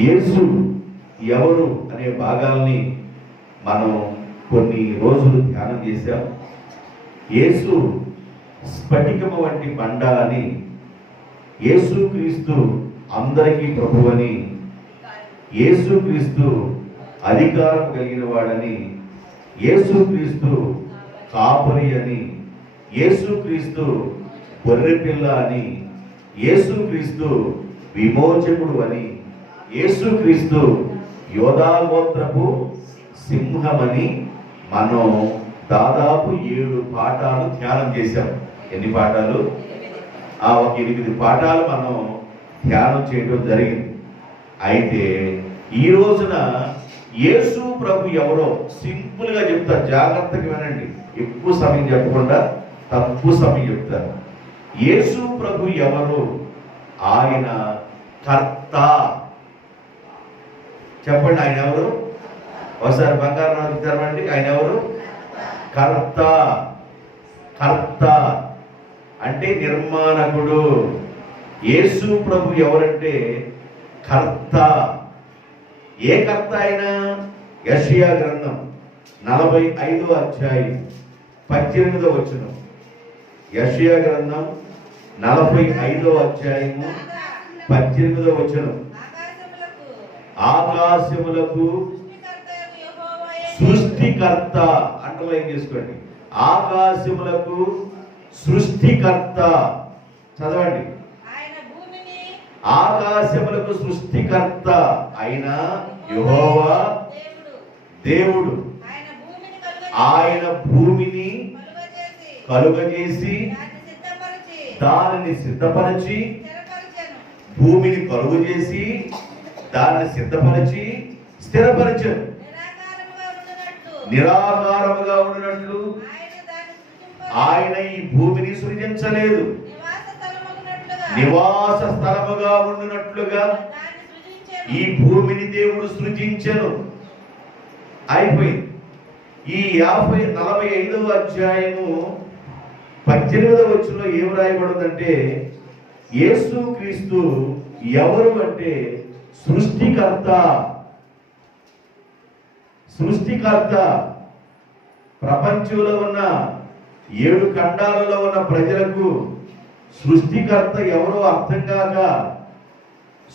యేసు ఎవరు అనే భాగాల్ని మనం కొన్ని రోజులు ధ్యానం చేశాం. యేసు స్ఫటికము వంటి బండ అని, యేసుక్రీస్తు అందరికీ ప్రభువని, యేసుక్రీస్తు అధికారం కలిగిన వాడని, యేసుక్రీస్తు కాపరి అని, యేసుక్రీస్తు గొర్రెపిల్ల అని, యేసుక్రీస్తు విమోచకుడు అని, యేసుక్రీస్తు యోధాగోత్రపు సింహమని మనం దాదాపు 7 పాఠాలు ధ్యానం చేశాం. ఎన్ని పాఠాలు? ఒక 8 పాఠాలు మనం ధ్యానం చేయడం జరిగింది. అయితే ఈ రోజున యేసు ప్రభు ఎవరో సింపుల్గా చెప్తా, జాగ్రత్తగా వినండి. ఎక్కువ సమయం చెప్పకుండా తక్కువ సమయం చెప్తారు. యేసు ప్రభు ఎవరు? ఆయన కర్త. చెప్పండి, ఆయన ఎవరు? ఒకసారి బంగారం తెరవండి. ఆయన ఎవరు? కర్త. కర్త అంటే నిర్మాణకుడు. యేసు ప్రభు ఎవరంటే కర్త. ఏ కర్త అయినా? యెషయా గ్రంథం 45వ అధ్యాయం 18వ వచనం. యెషయా గ్రంథం 45వ అధ్యాయము 18వ వచనం. ఆకాశములకు సృష్టికర్త, అండర్లైన్ చేసుకోండి. ఆకాశములకు సృష్టికర్త. చదవండి. ఆకాశములకు సృష్టికర్త అయిన యెహోవా దేవుడు ఆయన భూమిని కలుగజేసి దానిని సిద్ధపరిచి, భూమిని కలుగు చేసి దానిని సిద్ధపరిచి స్థిరపరిచారు. నిరాకారముగా ఉండినట్లు ఆయన ఈ భూమిని సృజించలేదు. నివాస స్థలముగా ఉండినట్లుగా ఈ భూమిని దేవుడు సృజించెను. అయిపోయింది. ఈ 45వ అధ్యాయము 18వ వచనంలో ఏం రాయబడిందంటే, యేసుక్రీస్తు ఎవరు అంటే సృష్టికర్త. సృష్టికర్త. ప్రపంచంలో ఉన్న 7 ఖండాలలో ఉన్న ప్రజలకు సృష్టికర్త ఎవరో అర్థం కాక,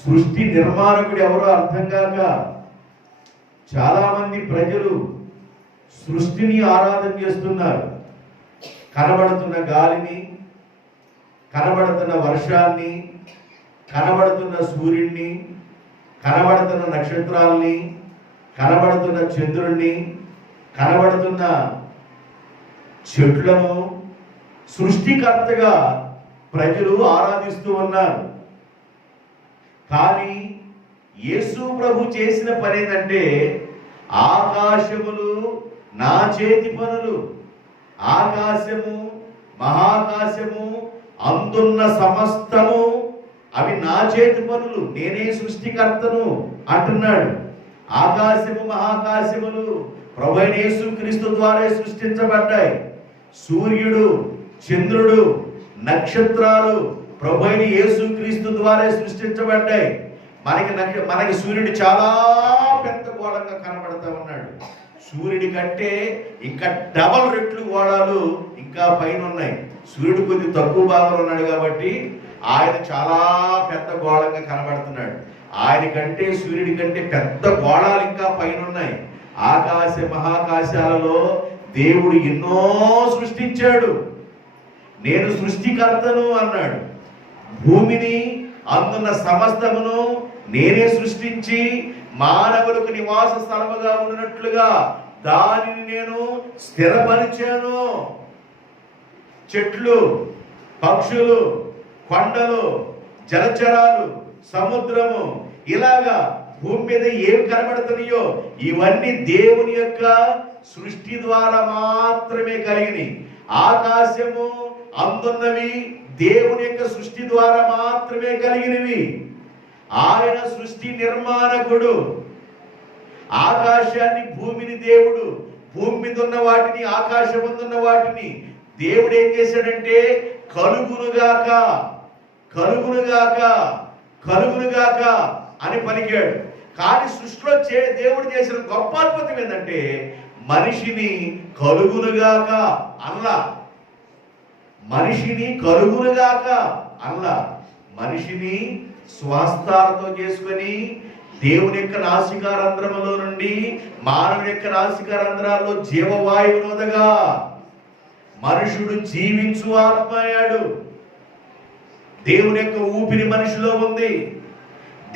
సృష్టి నిర్మాణకుడు ఎవరో అర్థం కాక చాలా మంది ప్రజలు సృష్టిని ఆరాధన చేస్తున్నారు. కనబడుతున్న గాలిని, కనబడుతున్న వర్షాన్ని, కనబడుతున్న సూర్యుడిని, కనబడుతున్న నక్షత్రాలని, కనబడుతున్న చంద్రుణ్ణి, కనబడుతున్న చెట్లను సృష్టికర్తగా ప్రజలు ఆరాధిస్తూ ఉన్నారు. కానీ యేసు ప్రభు చేసిన పని ఏంటంటే, ఆకాశములు నా చేతి పనులు, ఆకాశము మహాకాశము అందున్న సమస్తము అవి నా చేతి పనులు, నేనే సృష్టికర్తను అంటున్నాడు. ఆకాశము మహాకాశములు ప్రభువైన యేసుక్రీస్తు ద్వారా సృష్టించబడ్డాయి. సూర్యుడు, చంద్రుడు, నక్షత్రాలు ప్రభువైన యేసుక్రీస్తు ద్వారా సృష్టించబడ్డాయి. మనకి సూర్యుడు చాలా పెద్ద గోళంగా కనబడతా ఉన్నాడు. సూర్యుడి కంటే ఇంకా డబల్ రెట్లు గోళాలు ఇంకా పైన ఉన్నాయి. సూర్యుడు కొద్ది తక్కువ భాగంలో ఉన్నాడు కాబట్టి ఆయన చాలా పెద్ద గోళంగా కనబడుతున్నాడు. ఆయన కంటే, సూర్యుడి కంటే పెద్ద గోళాలు ఇంకా పైన ఉన్నాయి. ఆకాశ మహాకాశాలలో దేవుడు ఎన్నో సృష్టించాడు. నేను సృష్టికర్తను అన్నాడు. భూమిని అందున్న సమస్తమును నేనే సృష్టించి మానవులకు నివాస స్థలముగా ఉన్నట్లుగా దానిని నేను స్థిరపరిచాను. చెట్లు, పక్షులు, కొండలు, జలచరాలు, సముద్రము, ఇలాగా భూమి మీద ఏమి కనబడుతున్నాయో ఇవన్నీ దేవుని యొక్క సృష్టి ద్వారా మాత్రమే కలిగినవి. ఆకాశము అందున్నవి దేవుని యొక్క సృష్టి ద్వారా మాత్రమే కలిగినవి. ఆయన సృష్టి నిర్మాణకుడు. ఆకాశాన్ని, భూమిని దేవుడు, భూమి మీద ఉన్న వాటిని, ఆకాశం ముందున్న వాటిని దేవుడు ఏం చేశాడంటే కలుగునుగాక, కలుగునుగాక, కలుగునుగాక అని పలికాడు. కానీ సృష్టిలో దేవుడు చేసిన గొప్ప అద్భుతం ఏంటంటే మనిషిని కలుగునుగాక అల్లా, మనిషిని కలుగునుగాక అల్లా, మనిషిని స్వస్థాలతో చేసుకొని దేవుని యొక్క నాసికారంధ్రములో నుండి మానవుని యొక్క నాసికారంధ్రాల్లో జీవవాయువునోదగా మనుషుడు జీవించు ఆత్మయ్యాడు. దేవుని యొక్క ఊపిరి మనిషిలో ఉంది,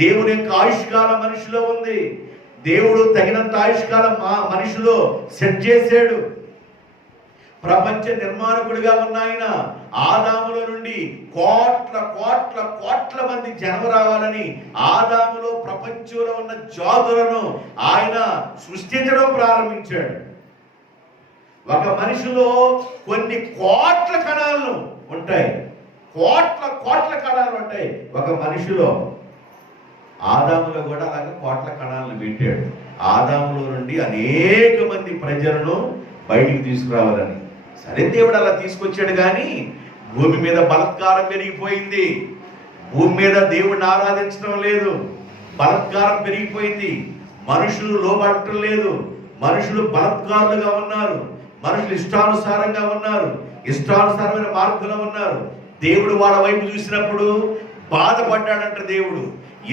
దేవుని యొక్క ఆయుష్కాలం మనిషిలో ఉంది. దేవుడు తగినంత ఆయుష్కాలం మనిషిలో సెట్ చేశాడు. ప్రపంచ నిర్మాణకుడిగా ఉన్న ఆయన ఆదాములో నుండి కోట్ల కోట్ల కోట్ల మంది జనం రావాలని ఆదాములో ప్రపంచంలో ఉన్న జాతులను ఆయన సృష్టించడం ప్రారంభించాడు. ఒక మనిషిలో కొన్ని కోట్ల కణాలు ఉంటాయి, కోట్ల కోట్ల కణాలు ఉంటాయి ఒక మనిషిలో. ఆదాములో కూడా అలాగే కోట్ల కణాలను పెట్టాడు. ఆదాములో నుండి అనేక మంది ప్రజలను బయటికి తీసుకురావాలని. సరే, దేవుడు అలా తీసుకొచ్చాడు. కానీ భూమి మీద బలత్కారం పెరిగిపోయింది. భూమి మీద దేవుడిని ఆరాధించడం లేదు, బలత్కారం పెరిగిపోయింది. మనుషులు లోబడటం లేదు, మనుషులు బలత్కారులుగా ఉన్నారు, మనుషులు ఇష్టానుసారంగా ఉన్నారు, ఇష్టానుసారమైన మార్గంలో ఉన్నారు. దేవుడు వాళ్ళ వైపు చూసినప్పుడు బాధపడ్డాడంట. దేవుడు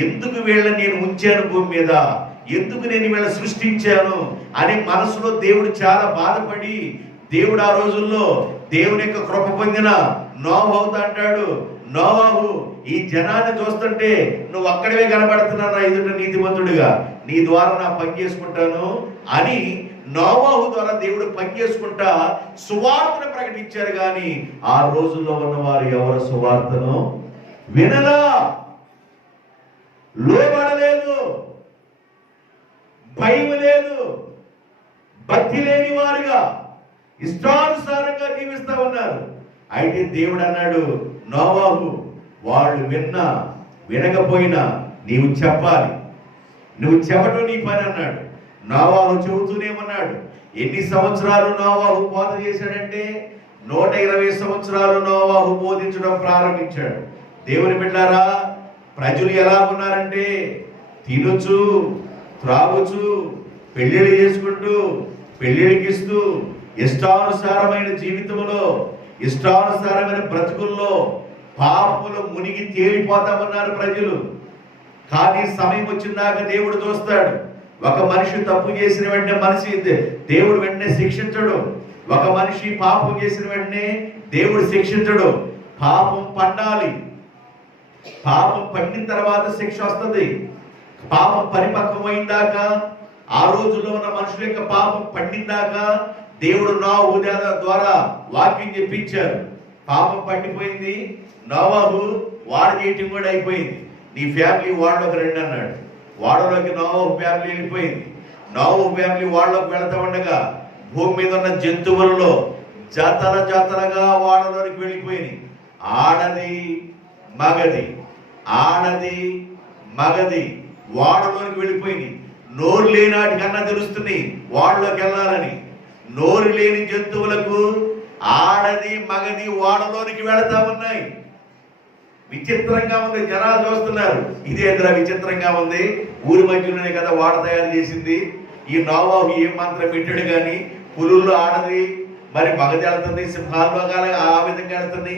ఎందుకు వీళ్ళని నేను ఉంచాను భూమి మీద, ఎందుకు నేను వీళ్ళ సృష్టించాను అని మనసులో దేవుడు చాలా బాధపడి, దేవుడు ఆ రోజుల్లో దేవుని యొక్క కృప పొందిన నోవాహుతో అంటాడు, నోవాహు, ఈ జనాన్ని చూస్తుంటే నువ్వు అక్కడవే కనబడుతున్నా నా ఎదుట నీతిమంతుడిగా, నీ ద్వారా నా పని చేసుకుంటాను అని నోవాహు ద్వారా దేవుడు పని చేసుకుంటా సువార్తను ప్రకటించారు. కానీ ఆ రోజుల్లో ఉన్నవారు ఎవరు సువార్తను వినలా, లోబడలేదు, భయం లేదు, భక్తి లేని వారుగా ఇష్టానుసారంగా జీవిస్తా ఉన్నారు. అయితే దేవుడు అన్నాడు, నోవాహు, వాళ్ళు వినకపోయినా నీవు చెప్పాలి, నువ్వు చెప్పటం నీ పని అన్నాడు. నోవాహు చెబుతూనేమన్నాడు. ఎన్ని సంవత్సరాలు నోవాహు బోధ చేశాడంటే 120 సంవత్సరాలు నోవాహు బోధించడం ప్రారంభించాడు. దేవుని బిడ్డలారా, ప్రజలు ఎలా ఉన్నారంటే తినొచ్చు, త్రాగుచు, పెళ్లిళ్ళు చేసుకుంటూ, పెళ్లిళ్ళకిస్తూ, ఇష్టానుసారమైన జీవితంలో, ఇష్టానుసారమైన బ్రతుకుల్లో పాపములు మునిగి తేలిపోతా ఉన్నారు ప్రజలు. కానీ సమయం వచ్చిందాక దేవుడు చూస్తాడు. ఒక మనిషి తప్పు చేసిన వెంటనే దేవుడు వెంటనే శిక్షించడు. ఒక మనిషి పాపం చేసిన వెంటనే దేవుడు శిక్షించడు. పాపం పండాలి, పాపం పండిన తర్వాత శిక్ష వస్తుంది. పాపం పరిపక్వమైందాక, ఆ రోజుల్లో ఉన్న మనుషుల యొక్క పాపం పండిందాక దేవుడు నోవాహు ద్వారా వాక్యం చెప్పించారు. పాపం పండిపోయింది, నోవాహు వాడ చేయటం కూడా అయిపోయింది. నీ ఫ్యామిలీ వాడలోకి రండి అన్నాడు. వాడలోకి నోవాహు ఫ్యామిలీ వెళ్ళిపోయింది. నోవాహు ఫ్యామిలీ వాడలోకి వెళతా ఉండగా భూమి మీద ఉన్న జంతువులలో జాతరగా వాడలోకి వెళ్ళిపోయింది. ఆడది మగది, ఆడది మగది వాడలోకి వెళ్ళిపోయింది. నోరు లేనాటి కన్నా తెలుస్తుంది వాడలోకి వెళ్ళాలని. నోరు లేని జంతువులకు ఆడది మగది వాడలోనికి వెళతా ఉన్నాయి. విచిత్రంగా ఉంది. జనాలు చూస్తున్నారు, ఇదేంద్రా విచిత్రంగా ఉంది, ఊరి మధ్యలోనే కదా వాడ తయారు చేసింది. ఈ నోవాహు ఏం మంత్రం పెట్టాడు కానీ పులుల్లో ఆడది మరి మగది వెళ్తుంది, సింహాల్లో ఆ విధంగా వెళ్తుంది,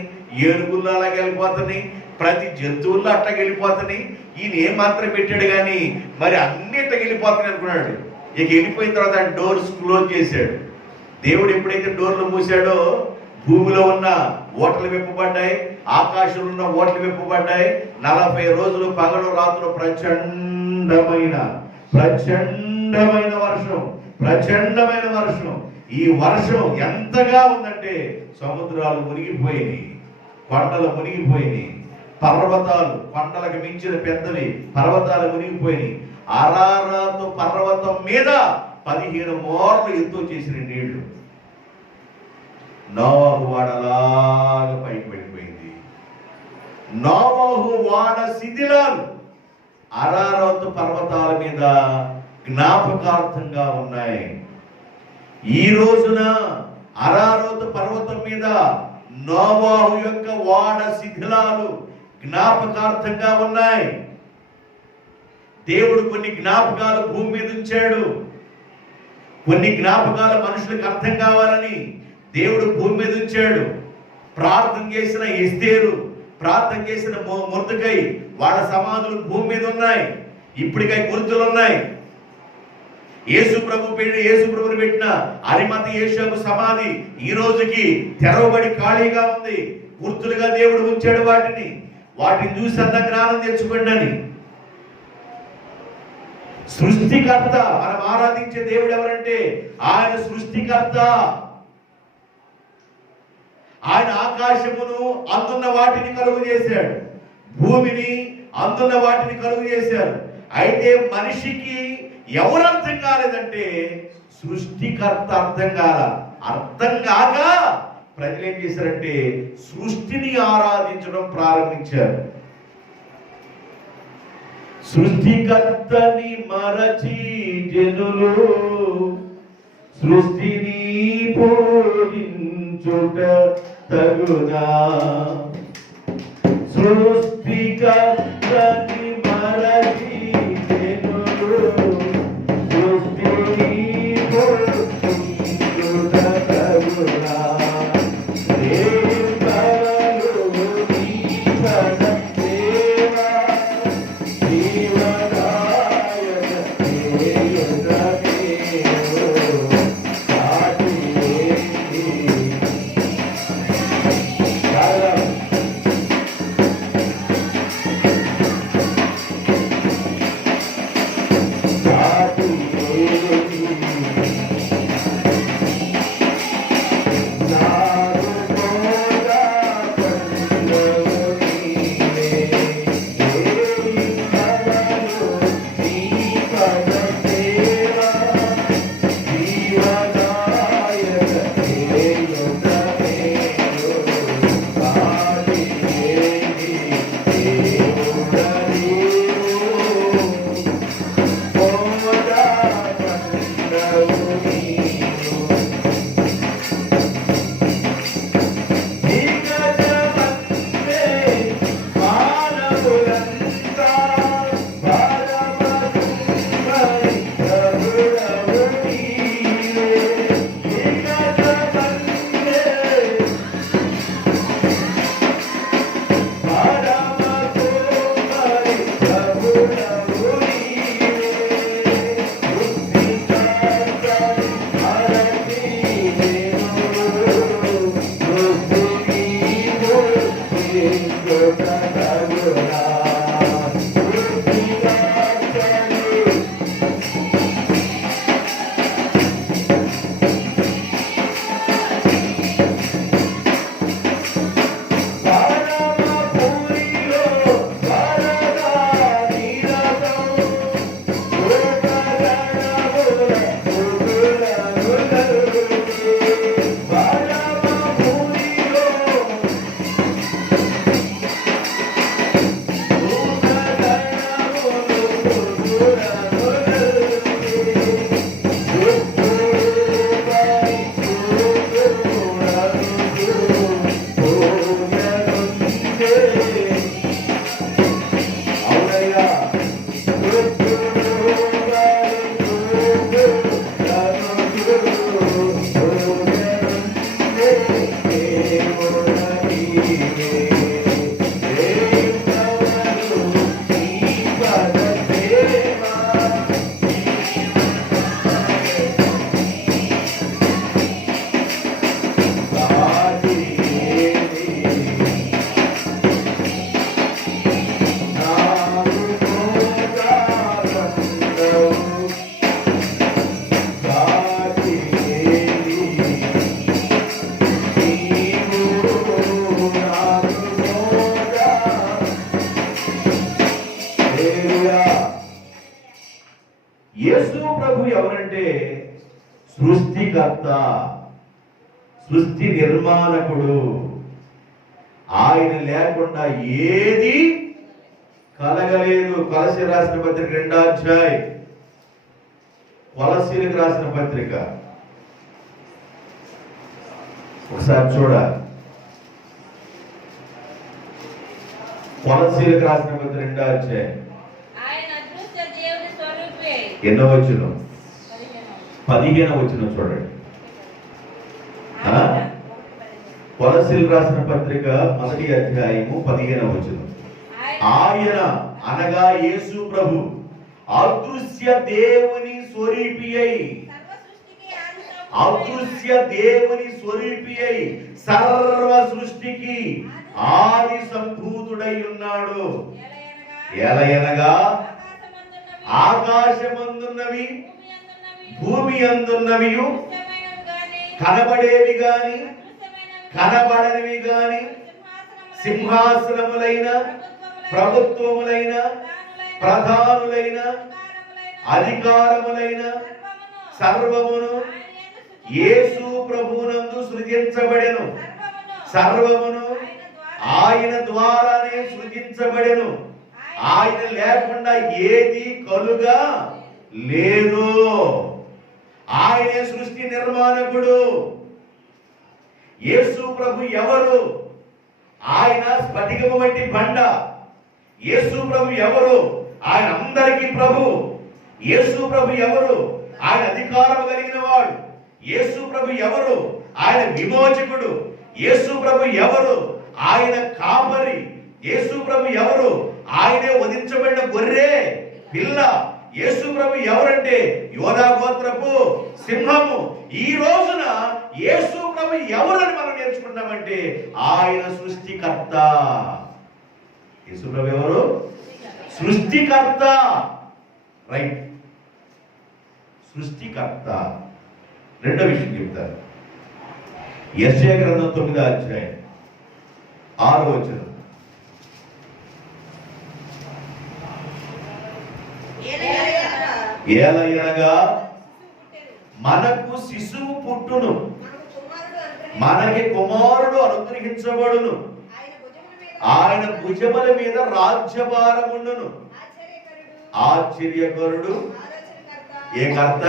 ఏనుగుల్లో అలాగే వెళ్ళిపోతుంది, ప్రతి జంతువుల్లో అట్టకి వెళ్ళిపోతుంది. ఈయన ఏం మాత్రం పెట్టాడు కానీ మరి అన్నిటికి వెళ్ళిపోతుంది అనుకున్నాడు. ఇక వెళ్ళిపోయిన తర్వాత డోర్స్ క్లోజ్ చేశాడు. దేవుడు ఎప్పుడైతే డోర్లు మూసాడో భూమిలో ఉన్న ఓటలు విప్పబడ్డాయి, ఆకాశంలో ఉన్న ఓటలు విప్పబడ్డాయి. 40 రోజులు పగలు రాత్రులు ప్రచండమైన వర్షం. ఈ వర్షం ఎంతగా ఉందంటే సముద్రాలు మునిగిపోయినాయి, కొండలు మునిగిపోయినాయి, పర్వతాలు, కొండలకు మించిన పెద్దవి పర్వతాలు మునిగిపోయినాయి. అరారాతు పర్వతం మీద 15 మోర్లు ఎత్తు చేసిన నీళ్లు. నోవాహు వాడలాగా పైకి వెళ్ళిపోయింది. నోవాహు వాడ శిథిలాలు అరారాతు పర్వతాల మీద జ్ఞాపకార్థంగా ఉన్నాయి. ఈ రోజున అరారాతు పర్వతం మీద నోవాహు యొక్క వాడ శిథిలాలు జ్ఞాపకార్థంగా ఉన్నాయి. దేవుడు కొన్ని జ్ఞాపకాలు భూమి మీద ఉంచాడు. కొన్ని జ్ఞాపకాలు మనుషులకు అర్థం కావాలని దేవుడు భూమి మీద ఉంచాడు. ప్రార్థన చేసిన ఎస్తేరు, ప్రార్థన చేసిన మొర్దెకై, వాళ్ళ సమాధులు భూమి మీద ఉన్నాయి. ఇప్పటికై గుర్తులు ఉన్నాయి. యేసు ప్రభుని పెట్టిన అరిమత యేషపు సమాధి ఈ రోజుకి తెరవబడి ఖాళీగా ఉంది. గుర్తులుగా దేవుడు ఉంచాడు వాటిని చూసి అంత జ్ఞానం తెచ్చుకోండి అని. సృష్టికర్త, మనం ఆరాధించే దేవుడు ఎవరంటే ఆయన సృష్టికర్త. ఆయన ఆకాశమును అందున్న వాటిని కలుగు చేశాడు, భూమిని అందున్న వాటిని కలుగు చేశారు. అయితే మనిషికి ఎవరు అర్థం కాలేదంటే సృష్టికర్త అర్థం కాక ప్రజలు ఏం చేశారంటే సృష్టిని ఆరాధించడం ప్రారంభించారు. సృష్టికర్తని మరచి జనులు సృష్టిని పూజించుట తగునా. సృష్టికర్తని మరచి జనులు సృష్టిని పూజించుట తగునా. యేసు ప్రభు ఎవరంటే సృష్టికర్త, సృష్టి నిర్మాణకుడు. ఆయన లేకుండా ఏది కలగలేదు. కొలసీ రాసిన పత్రిక 2వ అధ్యాయం, కొలసీలకు రాసిన పత్రిక ఒకసారి చూడాలి. కొలసీలకు రాసిన పత్రిక 2వ అధ్యాయం. ఆయన అదృశ్య ఎన్నో వచనం? 15వ వచనం చూడండి. కొలస్సీయులకు రాసిన పత్రిక 1వ అధ్యాయము 15వ వచనం. ఆయన అనగా యేసు ప్రభు అదృశ్య దేవుని స్వరూపి అయి, అదృశ్య దేవుని స్వరూపి అయి సర్వ సృష్టికి ఆది సంభూతుడై ఉన్నాడు. ఎలయనగా ఆకాశమందున్నవి భూమి అందున్నవి, కనబడేవి గాని కనబడనివి గాని, సింహాసనములైన ప్రభుత్వములైన ప్రధానులైన అధికారములైన సర్వమును యేసు ప్రభువునందు సృజించబడెను. సర్వమును ఆయన ద్వారానే సృజించబడెను. ఆయన లేకుండా ఏది కలుగా లేదు. ఆయనే సృష్టి నిర్మాణకుడు. యేసు ప్రభు ఎవరు? ఆయన స్ఫటికము వంటి బండ. యేసు ప్రభు ఎవరు? ఆయన అందరికీ ప్రభు. యేసు ప్రభు ఎవరు? ఆయన అధికారం కలిగిన వాడు. యేసు ప్రభు ఎవరు? ఆయన విమోచకుడు. యేసు ప్రభు ఎవరు? ఆయన కాపరి. యేసు ప్రభు ఎవరు? ఆయనే వధించబడిన గొర్రె పిల్ల. యేసు ప్రభు ఎవరంటే యోధా గోత్రపు సింహము. ఈ రోజున యేసు ప్రభు ఎవరని మనం నేర్చుకున్నామంటే ఆయన సృష్టికర్త. యేసు ప్రభు ఎవరు? సృష్టికర్త. రైట్, సృష్టికర్త. రెండో విషయం చెప్తారు. యెషయా గ్రంథం 9వ అధ్యాయం 6వ వచనం. ఏలయనగా మనకు శిశువు పుట్టును, మనకి కుమారుడు అనుగ్రహించబడును, ఆయన భుజముల మీద రాజ్యభారముండును. ఆశ్చర్యకరుడు. ఏ కర్త?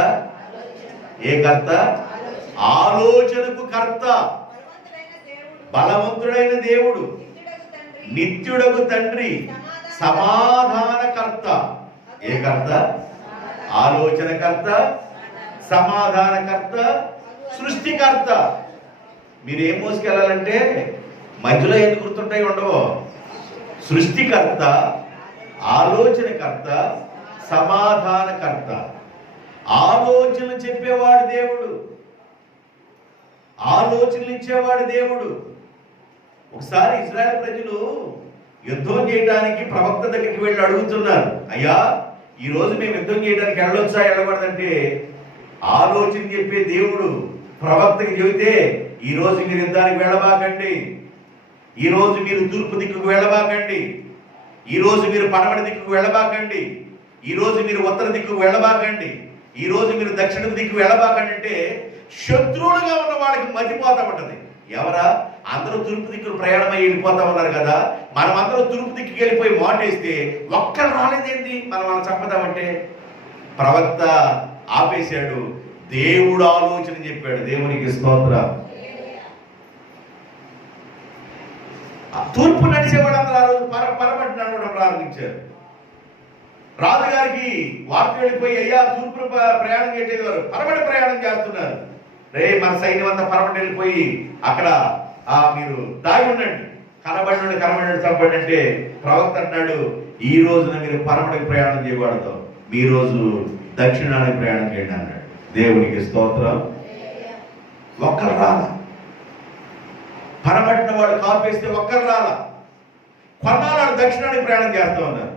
ఏ కర్త? ఆలోచనకు కర్త, బలవంతుడైన దేవుడు, నిత్యుడగు తండ్రి, సమాధానకర్త. ఏ కర్త? ఆలోచనకర్త, సమాధానకర్త, సృష్టికర్త. మీరు ఏం మోసుకెళ్ళాలంటే మధ్యలో ఎందుకు గుర్తుంటాయి? ఉండవు. సృష్టికర్త, ఆలోచనకర్త, సమాధానకర్త. ఆలోచన చెప్పేవాడు దేవుడు, ఆలోచనలు ఇచ్చేవాడు దేవుడు. ఒకసారి ఇశ్రాయేలు ప్రజలు యుద్ధం చేయడానికి ప్రవక్త దగ్గరికి వెళ్ళి అడుగుతున్నారు, అయ్యా ఈ రోజు మేము యుద్ధం చేయడానికి వెళ్ళొచ్చా వెళ్ళకూడదంటే, ఆలోచన చెప్పే దేవుడు ప్రవక్తకి చెబితే, ఈ రోజు మీరు యుద్ధానికి వెళ్ళబాకండి, ఈ రోజు మీరు తూర్పు దిక్కుకు వెళ్ళబాకండి, ఈ రోజు మీరు పడమటి దిక్కుకు వెళ్ళబాకండి, ఈ రోజు మీరు ఉత్తర దిక్కుకు వెళ్ళబాకండి, ఈ రోజు మీరు దక్షిణ దిక్కుకు వెళ్ళబాకండి అంటే శత్రువులుగా ఉన్న వాళ్ళకి మతిపోతా ఉంటది. ఎవరా? అందరూ తూర్పు దిక్కులు ప్రయాణమై వెళ్ళిపోతా ఉన్నారు కదా, మనం అందరూ తూర్పు దిక్కుకి వెళ్ళిపోయి మాటేస్తే ఒక్కరు రాలేదేంటి మనం వాళ్ళని చంపుదామంటే? ప్రవక్త ఆపేశాడు, దేవుడు ఆలోచన చెప్పాడు. దేవునికి స్తోత్రం. తూర్పు నడిచేవాడు అందరూ ఆ రోజు పరమటి నడవడం ప్రారంభించారు. రాజుగారికి వార్త వెళ్ళిపోయి, అయ్యా తూర్పు ప్రయాణం చేసేది వారు పరమటి ప్రయాణం చేస్తున్నారు, రే మన సైన్యం అంతా పరమటి వెళ్ళిపోయి అక్కడ మీరు దాగి ఉండండి, కనబడి చంపండి అంటే ప్రవక్త అన్నాడు, ఈ రోజున మీరు పరమటికి ప్రయాణం చేయకూడదు, మీ రోజు దక్షిణానికి ప్రయాణం చేయండి అన్నాడు. దేవునికి స్తోత్రం. ఒక్కరు రాలా, పరమటిన వాడు కాపేస్తే ఒక్కరు రాలా. కొన్నాళ్ళు దక్షిణానికి ప్రయాణం చేస్తూ ఉన్నారు.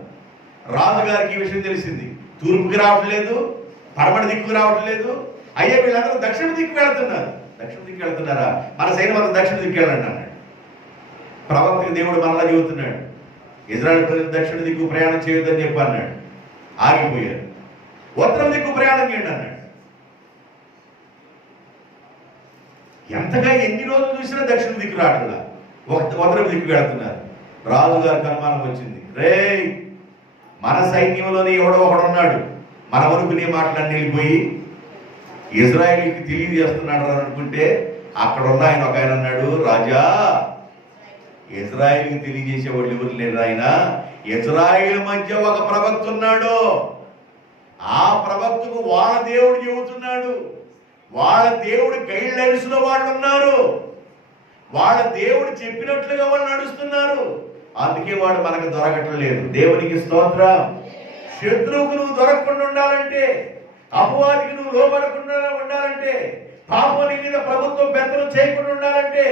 రాజుగారికి ఈ విషయం తెలిసింది, తూర్పుకి రావట్లేదు, పడమటి దిక్కుకు రావట్లేదు, అయ్యే వీళ్ళందరూ దక్షిణ దిక్కు వెళుతున్నారు. దక్షిణ దిక్కు వెళుతున్నారా? మన సైన్యం అంతా దక్షిణ దిక్కు వెళ్ళండి అన్నాడు. ప్రవక్తకి దేవుడు మనలా చెబుతున్నాడు, ఇజ్రాయెల్ ప్రజలు దక్షిణ దిక్కు ప్రయాణం చేయొద్దని చెప్పి అన్నాడు. ఆగిపోయారు. ఉత్తరం దిక్కు ప్రయాణం చేయండి అన్నాడు. ఎంతగా ఎన్ని రోజులు చూసినా దక్షిణ దిక్కు రావట్లా, ఉత్తరం దిక్కు వెళుతున్నారు. రాజుగారికి అనుమానం వచ్చింది, రే మన సైన్యంలోనే ఎవడో ఒకడున్నాడు, మన వరకు నీ మాటలన్నీ వెళ్ళిపోయి ఇజ్రాయేల్కి తెలియజేస్తున్నాడు అనుకుంటే, అక్కడ ఉన్న ఆయన ఒక ఆయన అన్నాడు, రాజా ఇజ్రాయేల్కి తెలియజేసేవాళ్ళు ఎవరు లేరు ఆయన, ఇజ్రాయేల్ మధ్య ఒక ప్రవక్త ఉన్నాడు, ఆ ప్రవక్తకు వాళ్ళ దేవుడు చెబుతున్నాడు. వాళ్ళ దేవుడు గైడ్ లైన్స్ లో వాళ్ళు ఉన్నారు. వాళ్ళ దేవుడు చెప్పినట్లుగా వాళ్ళు నడుస్తున్నారు. అందుకే వాడు మనకు దొరకటం లేదు. దేవునికి స్తోత్రం. శత్రువుకు నువ్వు దొరకకుండా ఉండాలంటే, అపవాదికి నువ్వు లోబడకుండా ఉండాలంటే, పాపం నీ మీద ప్రభుత్వం పెద్దలు చేయకుండా ఉండాలంటే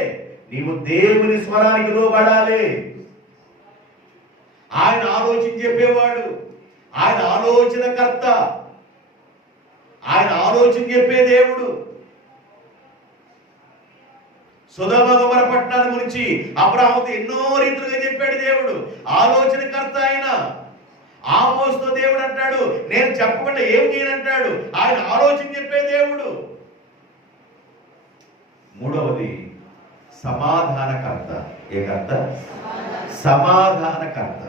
నీవు దేవుని స్వరానికి లోబడాలి. ఆయన ఆలోచన చెప్పేవాడు, ఆయన ఆలోచనకర్త, ఆయన ఆలోచన చెప్పే దేవుడు. సొదొమ గొమొర్రా పట్టణాన్ని గురించి అబ్రాహాముతో ఎన్నో రీతులుగా చెప్పాడు దేవుడు. ఆలోచనకర్త ఆయన. ఆమోసుతో దేవుడు అంటాడు, నేను చెప్పకుండా ఏం చేయనంటాడు. ఆయన ఆలోచన చెప్పే దేవుడు. మూడవది సమాధానకర్త. ఏ కర్త? సమాధానకర్త.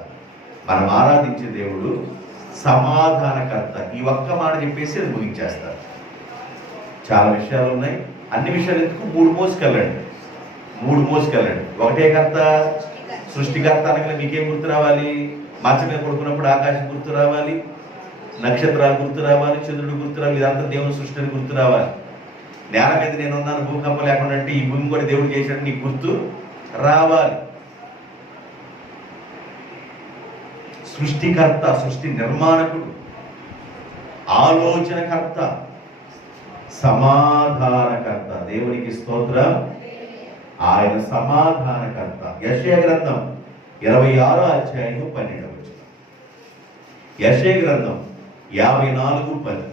మనం ఆరాధించే దేవుడు సమాధానకర్త. ఈ ఒక్క మాట చెప్పేసి అది ముగించేస్తారు. చాలా విషయాలు ఉన్నాయి. అన్ని విషయాలు ఎందుకు? మూడు మోసుకెళ్ళండి. ఒకటే కర్త, సృష్టికర్త అనగా మీకేం గుర్తు రావాలి? మంచం మీద పడుకున్నప్పుడు ఆకాశం గుర్తు రావాలి, నక్షత్రాలు గుర్తు రావాలి, చంద్రుడు గుర్తు రావాలి. ఇదంతా దేవుని సృష్టిని గుర్తు రావాలి. నేల మీద నేను ఉన్నాను, భూకంపం లేకుండా అంటే ఈ భూమి కూడా దేవుడు చేశాడు నీకు గుర్తు రావాలి. సృష్టికర్త, సృష్టి నిర్మాణకుడు, ఆలోచనకర్త, సమాధానకర్త. దేవునికి స్తోత్రం. ఆయన సమాధానకర్త. యెషయా గ్రంథం 26వ అధ్యాయం 12వ వచనం. యెషయా గ్రంథం 54:10.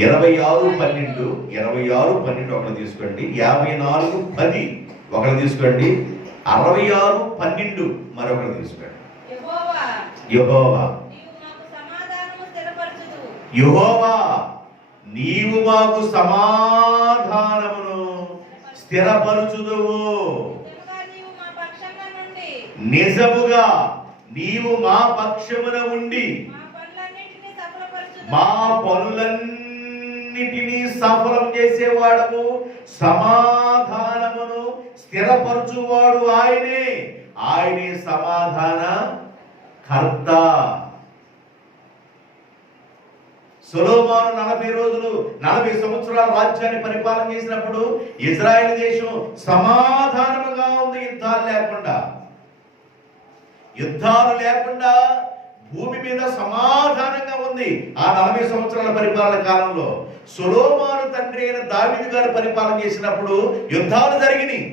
26:12 ఒకటి తీసుకోండి. 54:10 ఒకటి తీసుకోండి. 66:12 మరొకటి తీసుకోండి. యెహోవా నీవు మాకు సమాధానమును స్థిరపరచుదువు. నిజముగా నీవు మా పక్షమున ఉండి మా పనులన్నిటినీ సఫలం చేసేవాడము, సమాధానమును స్థిరపరచువాడు ఆయనే. ఆయనే సమాధాన కర్త. సొలొమోను 40 సంవత్సరాల రాజ్యాన్ని పరిపాలన చేసినప్పుడు ఇజ్రాయెల్ దేశం సమాధానముగా ఉంది. యుద్ధాలు లేకుండా భూమి మీద సమాధానంగా ఉంది. ఆ 40 సంవత్సరాల పరిపాలన కాలంలో సొలొమోను తండ్రి అయిన దావీదు గారు పరిపాలన చేసినప్పుడు యుద్ధాలు జరిగినాయి.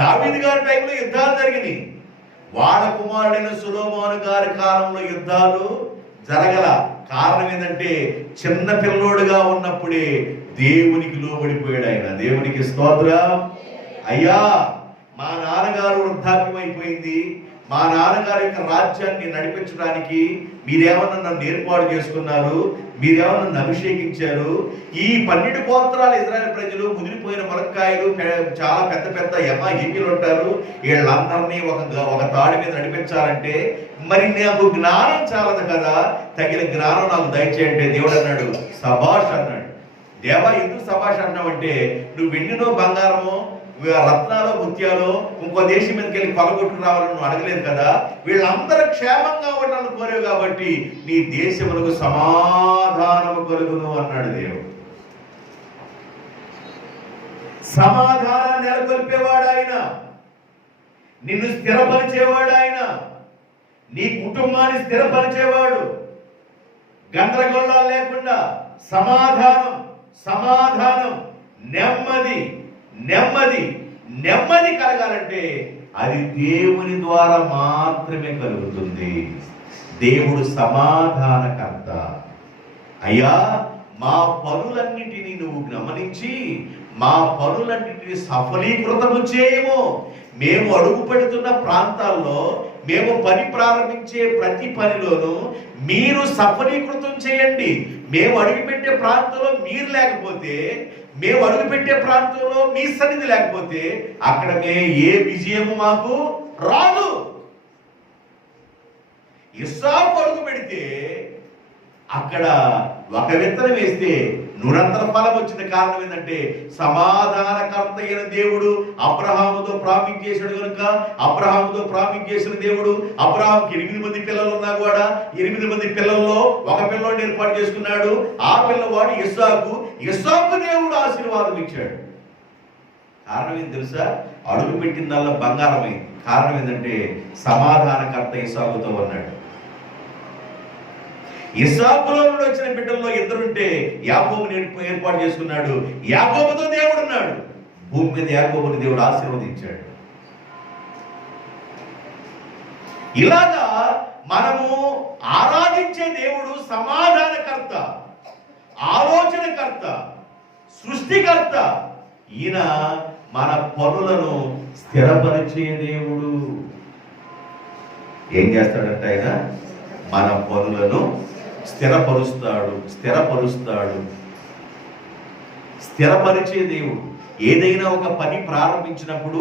దావీదు గారి టైంలో యుద్ధాలు జరిగినాయి. వాళ్ళ కుమారుడైన సొలొమోను గారి కాలంలో యుద్ధాలు జరగల. కారణం ఏంటంటే చిన్న పిల్లోడుగా ఉన్నప్పుడే దేవునికి లోబడిపోయాడు ఆయన. దేవునికి స్తోత్రం. అయ్యా, మా నాన్నగారు వృద్ధాప్యం అయిపోయింది, మా నాన్నగారి యొక్క రాజ్యాన్ని నడిపించడానికి మీరేమన్నా నన్ను ఏర్పాటు చేసుకున్నారు, మీరేమన్నా నన్ను అభిషేకించారు. ఈ 12 గోత్రాలు ఇజ్రాయెల్ ప్రజలు ముదిరిపోయిన ములక్కాయలు, చాలా పెద్ద పెద్ద ఏపీలు ఉంటారు. వీళ్ళందరినీ ఒక తాడి మీద నడిపించాలంటే మరి నాకు జ్ఞానం చాలదు కదా, తగిన జ్ఞానం నాకు దయచేయంటే దేవుడు అన్నాడు సభాష్ అన్నాడు. దేవా, ఎందుకు సభాష్ అన్నావంటే నువ్వు వెండినో బంగారమో రత్నాలు ముత్యాలు ఇంకో దేశం మీదకి వెళ్ళి కొలగొట్టుకు రావాలని నువ్వు అడగలేదు కదా. వీళ్ళందరూ క్షేమంగా ఉండాలని కోరేవు కాబట్టి నీ దేశములకు సమాధానము కలుగును అన్నాడు దేవుడు. సమాధానాన్ని నెలకొల్పేవాడు ఆయన, నిన్ను స్థిరపరిచేవాడు ఆయన, నీ కుటుంబాన్ని స్థిరపరిచేవాడు. గందరగోళాలు లేకుండా సమాధానం, నెమ్మది కలగాలంటే అది దేవుని ద్వారా మాత్రమే కలుగుతుంది. దేవుడు సమాధానకర్త. అయ్యా, మా పనులన్నిటినీ నువ్వు గమనించి మా పనులన్నిటినీ సఫలీకృతము చేయము. మేము అడుగు పెడుతున్న ప్రాంతాల్లో, మేము పని ప్రారంభించే ప్రతి పనిలోనూ మీరు సఫలీకృతం చేయండి. మేము అడుగుపెట్టే ప్రాంతంలో మీరు లేకపోతే, మేము అడుగుపెట్టే ప్రాంతంలో మీ సన్నిధి లేకపోతే అక్కడ ఏ విజయము మాకు రాదు. ఇస్సాకు అడుగు పెడితే అక్కడ ఒక విత్తనం వేస్తే నూరంతర ఫలం వచ్చిన కారణం ఏంటంటే సమాధానకర్త అయిన దేవుడు అబ్రహాముతో ప్రామిస్ చేశాడు కనుక, అబ్రహాముతో ప్రామిస్ చేసిన దేవుడు అబ్రహాంకి 8 మంది పిల్లలు ఉన్నా కూడా 8 మంది పిల్లల్లో ఒక పిల్లోడిని ఏర్పాటు చేసుకున్నాడు. ఆ పిల్లవాడు ఇస్సాకు దేవుడు ఆశీర్వాదం ఇచ్చాడు. కారణం ఏంటి తెలుసా? అడుగు పెట్టిందల్లా బంగారమైంది. కారణం ఏంటంటే సమాధానకర్త ఇస్సాకుతో ఉన్నాడు. ఇస్సాకులో నుండి వచ్చిన బిడ్డల్లో 2 ఉంటే యాకోబుని ఏర్పాటు చేసుకున్నాడు. యాకోబుతో దేవుడు ఉన్నాడు. భూమి మీద యాకోబుని దేవుడు ఆశీర్వదించాడు. ఇలాగా మనము ఆరాధించే దేవుడు సమాధానకర్త, ఆలోచనకర్త, సృష్టికర్త. ఈయన మన పనులను స్థిరపరిచే దేవుడు. ఏం చేస్తాడంటే ఆయన మన పనులను స్థిరపరుస్తాడు. స్థిరపరిచే దేవుడు. ఏదైనా ఒక పని ప్రారంభించినప్పుడు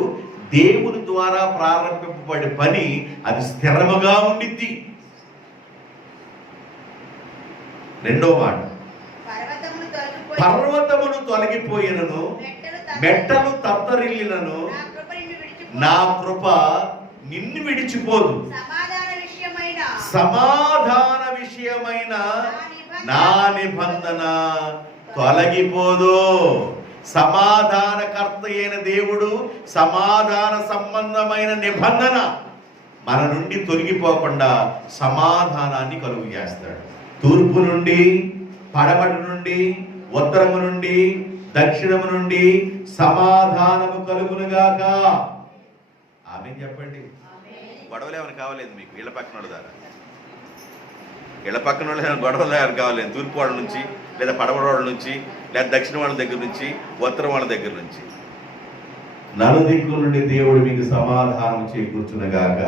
దేవుని ద్వారా ప్రారంభింపబడే పని అది స్థిరముగా ఉండిద్ది. రెండో మాట, పర్వతమును తొలగిపోయినను మెట్టలు తత్తరిల్లినను నా కృప నిన్ను విడిచిపోదు. సమాధాన విషయమైన నా నిబంధన తొలగిపోదు. సమాధానకర్త అయిన దేవుడు సమాధాన సంబంధమైన నిబంధన మన నుండి తొలగిపోకుండా సమాధానాన్ని కలుగు చేస్తాడు. తూర్పు నుండి, పడమటి నుండి, ఉత్తరము నుండి, దక్షిణము నుండి సమాధానము కలుగునుగాక. ఆమేన్ చెప్పండి. గొడవలు ఏమైనా కావాలేదు మీకు? ఇళ్ళ పక్కన వాళ్ళ ద్వారా, ఇళ్ళ పక్కన వాళ్ళు గొడవలు ఏమైనా కావాలేదు? తూర్పు వాళ్ళ నుంచి, లేదా పడమటి వాళ్ళ నుంచి, లేదా దక్షిణ వాళ్ళ దగ్గర నుంచి, ఉత్తరం వాళ్ళ దగ్గర నుంచి, నలుదిక్కుల నుండి దేవుడు మీకు సమాధానం చేకూర్చునుగాక.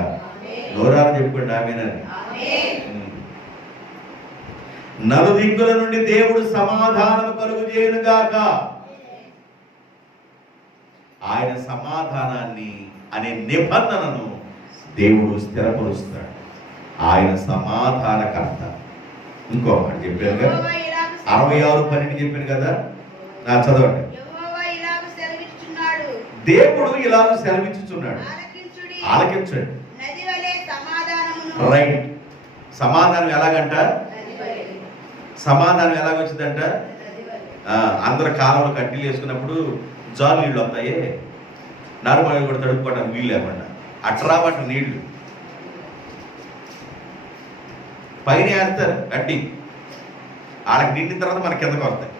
నోరాలు చెప్పుకోండి ఆమేనని. నలుదిక్కుల నుండి దేవుడు సమాధానం కలుగు చేయనుగాక. ఆయన సమాధానాన్ని అనే నిబంధనను దేవుడు స్థిరపరుస్తాడు. ఆయన సమాధానకర్త. ఇంకో మాట చెప్పాను కదా, 66:12 చెప్పాను కదా, నా చదవండి. దేవుడు ఇలాగ సెలవిచ్చుచున్నాడు, ఆలకించండి. రైట్. సమాధానం ఎలాగంట? సమాధానం ఎలాగొచ్చిందంట? అందరు కాలంలో కడ్డీలు వేసుకున్నప్పుడు జాలు నీళ్ళు వస్తాయే, నరుమని కూడా తడుపుకోవడానికి వీలు లేకుండా అట్రాబట్ట నీళ్లు పైన వేస్తారు కడ్డీ, వాళ్ళకి నిండిన తర్వాత మన కిందకు వస్తాయి.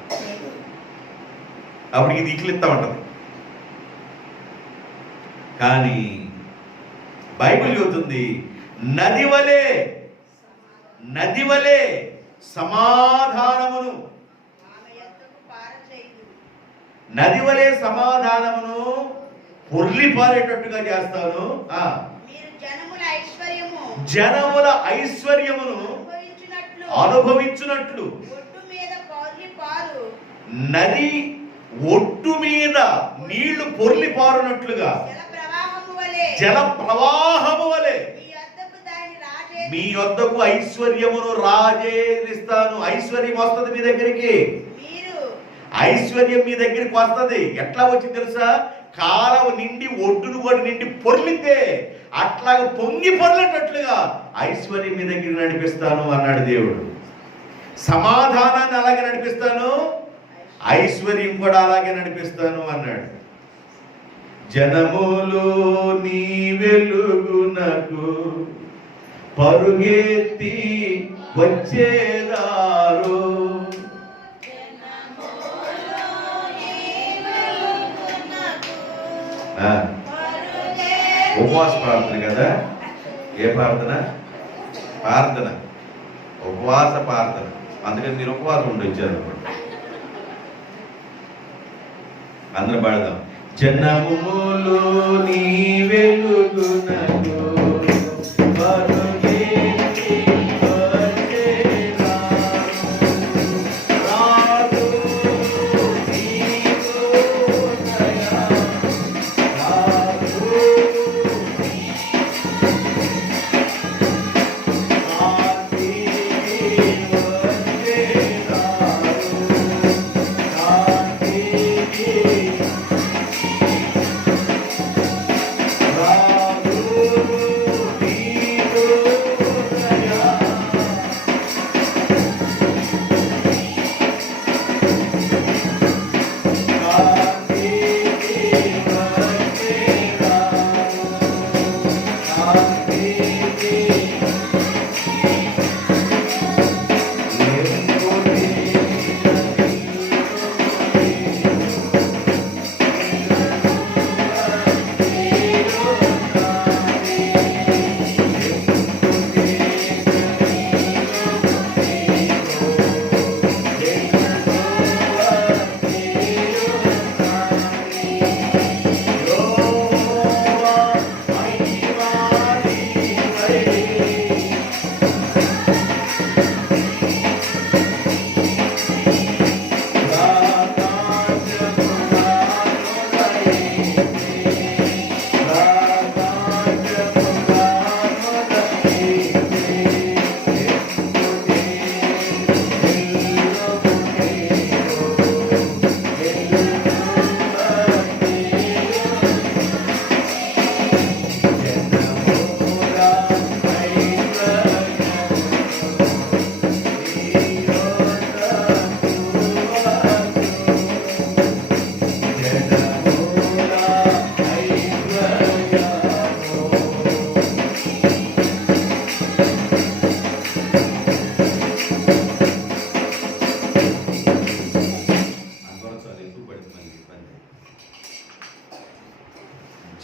అప్పుడు ఇది ఇట్లిస్తా ఉంటుంది. కానీ బైబిల్ చెబుతుంది నది వలె సమాధానమును, నది వలె సమాధానమును పొర్లి పారేటట్టుగా చేస్తాను. జనముల ఐశ్వర్యమును అనుభవించున్నట్లు నది ఒట్టు మీద నీళ్లు పొర్లి పారునట్లుగా, జల ప్రవాహము వలె మీ యొద్దకు ఐశ్వర్యమును రాజేస్తాను. ఐశ్వర్యం వస్తుంది మీ దగ్గరికి. ఐశ్వర్యం మీ దగ్గరికి వస్తుంది. ఎట్లా వచ్చింది తెలుసా? కాలం నిండి ఒడ్డును కూడా నిండి పొర్లితే అట్లాగా పొంగి పొర్లేటట్లుగా ఐశ్వర్యం మీ దగ్గర నడిపిస్తాను అన్నాడు దేవుడు. సమాధానాన్ని అలాగే నడిపిస్తాను, ఐశ్వర్యం కూడా అలాగే నడిపిస్తాను అన్నాడు. జనములు నీ వెలుగునకు పరుగెత్తి వచ్చేదారు. ఉపవాస ప్రార్థన కదా. ఏ ప్రార్థన? ఉపవాస ప్రార్థన. అందుకని మీరు ఉపవాసం ఉండొచ్చారు. అందరూ పాడదాం. జనములు నీ వెలుగునకు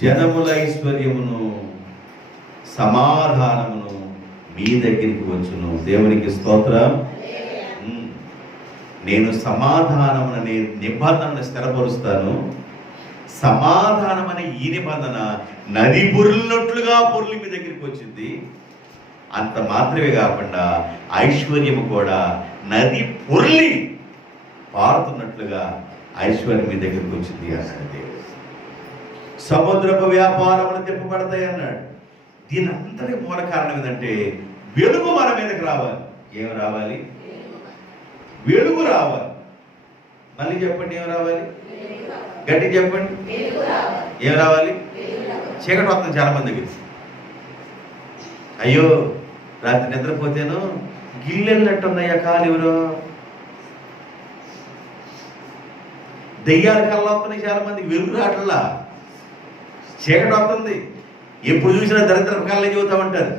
జనముల ఐశ్వర్యమును సమాధానమును మీ దగ్గరికి వచ్చును. దేవునికి స్తోత్రం. నేను సమాధానమనే నిబంధనను స్థిరపరుస్తాను. సమాధానం అనే ఈ నిబంధన నది పొర్లినట్లుగా పొర్లి మీ దగ్గరికి వచ్చింది. అంత మాత్రమే కాకుండా ఐశ్వర్యము కూడా నది పొర్లి పారుతున్నట్లుగా ఐశ్వర్యం మీ దగ్గరికి వచ్చింది అన్నాడు దేవుడు. సముద్రపు వ్యాపారములు తిప్పబడతాయి అన్నాడు. దీని అంతటి మూల కారణం ఏంటంటే వెలుగు మన మీదకి రావాలి. ఏం రావాలి? వెలుగు రావాలి. మళ్ళీ చెప్పండి, ఏం రావాలి? గట్టి చెప్పండి, ఏం రావాలి? చీకటి వస్తుంది చాలా మందికి. అయ్యో రాత్రి నిద్రపోతేను గిల్లెళ్ళట్టున్నాయా కాలు ఎవరో, దెయ్యాలు కళ్ళ వస్తున్నాయి చాలా మందికి. వెలుగు రావట్లా, చీకటి వస్తుంది. ఎప్పుడు చూసినా దరిద్రపు కాళ్ళే చెబుతామంటారు.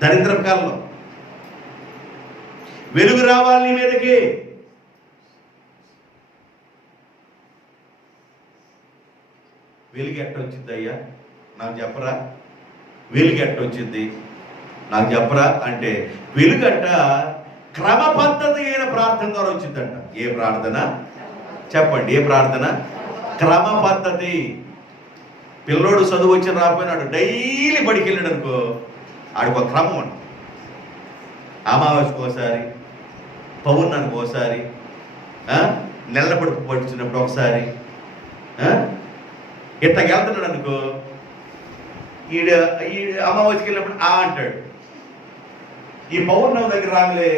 దరిద్రపు కాలంలో వెలుగు రావాలి నీ మీదకి. వెలుగు ఎట్టొచ్చింది అయ్యా నాకు చెప్పరా? వెలుగు ఎట్టొచ్చింది నాకు చెప్పరా అంటే, వెలుగట్ట క్రమ పద్ధతి అయిన ప్రార్థన ద్వారా వచ్చిందంట. ఏ ప్రార్థన చెప్పండి? ఏ ప్రార్థన? క్రమ పద్ధతి. పిల్లోడు చదువు వచ్చి రాకపోయినాడు, డైలీ బడికి వెళ్ళాడు అనుకో, ఆడికి ఒక క్రమం అంట. అమావాస్యకు ఒకసారి, పౌర్ణానికి ఒకసారి, నెల పడుపు పట్టించినప్పుడు ఒకసారి, ఇట్లా వెళ్తున్నాడు అనుకో, ఈ అమావాస్యకి వెళ్ళినప్పుడు అంటాడు. ఈ పౌర్ణమి దగ్గర రాగలే